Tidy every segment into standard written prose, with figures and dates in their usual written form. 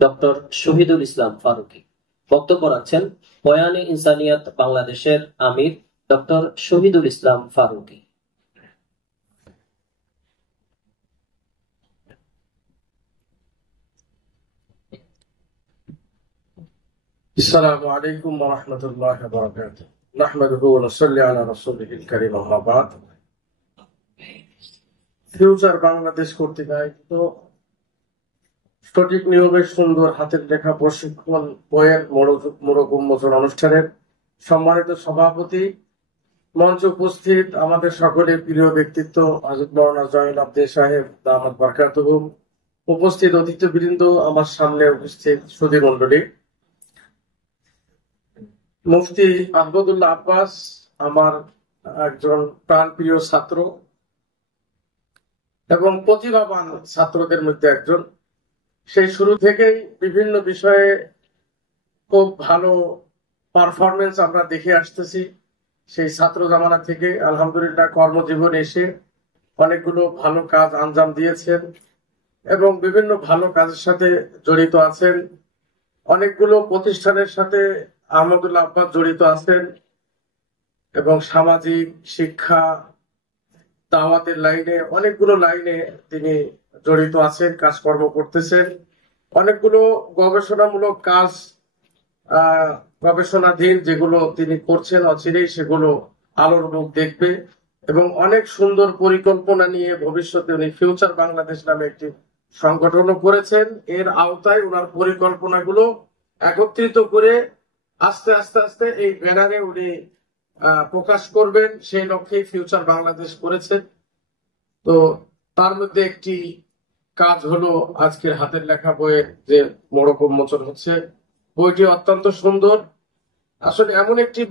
Doctor Shahidul Islam Farooki. বক্তব্য রাখছেন বয়ানে ইনসানিয়াত বাংলাদেশের আমির ডক্টর শহীদুল ইসলাম ফারুকী। السلام عليكم ورحمة الله وبركاته. نحمده ونصلي على رسوله الكريم أما بعد. ফিউচার বাংলাদেশ কর্তৃক আয়োজিত সঠিক নিয়মের সুন্দর হাতের লেখা প্রশিক্ষণ বইয়ের মোড়ক উন্মোচন অনুষ্ঠানের সম্মানিত সভাপতি, মঞ্চে উপস্থিত আমাদের সকলের প্রিয় ব্যক্তিত্ব হযরত মাওলানা জয়নুল আবদিন সাহেব দামাত বারকাতুহু, উপস্থিত অতিথিবৃন্দ, আমার সামনে উপস্থিত সুধী মণ্ডলী, মুফতি আহমদুল্লাহ আব্বাস আমার একজন প্রাণপ্রিয় ছাত্র এবং প্রতিভাবান ছাত্রদের মধ্যে একজন। সেই শুরু থেকেই বিভিন্ন বিষয়ে খুব ভালো পারফরমেন্স আমরা দেখে আসতেছি। সেই ছাত্র জামানা থেকে আলহামদুলিল্লাহ কর্মজীবনে এসে অনেকগুলো ভালো কাজ আঞ্জাম দিয়েছেন এবং বিভিন্ন ভালো কাজের সাথে জড়িত আছেন। অনেকগুলো প্রতিষ্ঠানের সাথে আহমদুল্লাহ আব্বাস জড়িত আছেন এবং সামাজিক শিক্ষা দাওয়াতের লাইনে অনেকগুলো লাইনে তিনি জড়িত আছেন, কাজকর্ম করতেছেন। অনেকগুলো গবেষণামূলক কাজ গবেষণাধীন যেগুলো তিনি করছেন, অচিরেই সেগুলো আলোর মুখ দেখবে এবং অনেক সুন্দর পরিকল্পনা নিয়ে ভবিষ্যতে উনি ফিউচার বাংলাদেশ নামে একটি সংগঠনও করেছেন। এর আওতায় ওনার পরিকল্পনাগুলো একত্রিত করে আস্তে আস্তে আস্তে এই ব্যানারে উনি প্রকাশ করবেন, সেই লক্ষ্যে ফিউচার বাংলাদেশ করেছেন। তো তার মধ্যে একটি কাজ হলো আজকের হাতের লেখা বইয়ের যে মোড়ক উন্মোচন হচ্ছে। বইটি অত্যন্ত সুন্দর, আসলে এমন একটি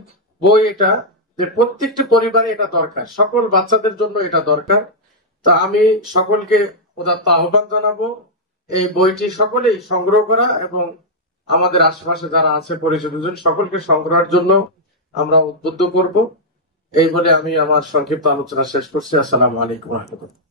বই এটা যে প্রত্যেকটি পরিবারে এটা দরকার, সকল বাচ্চাদের জন্য এটা দরকার। তা আমি সকলকে উদাত্ত আহ্বান জানাবো এই বইটি সকলেই সংগ্রহ করা এবং আমাদের আশেপাশে যারা আছে পরিচিতজন সকলকে সংগ্রহের জন্য আমরা উদ্বুদ্ধ করব। এই বলে আমি আমার সংক্ষিপ্ত আলোচনা শেষ করছি। আসসালামু আলাইকুম ওয়া রাহমাতুল্লাহ।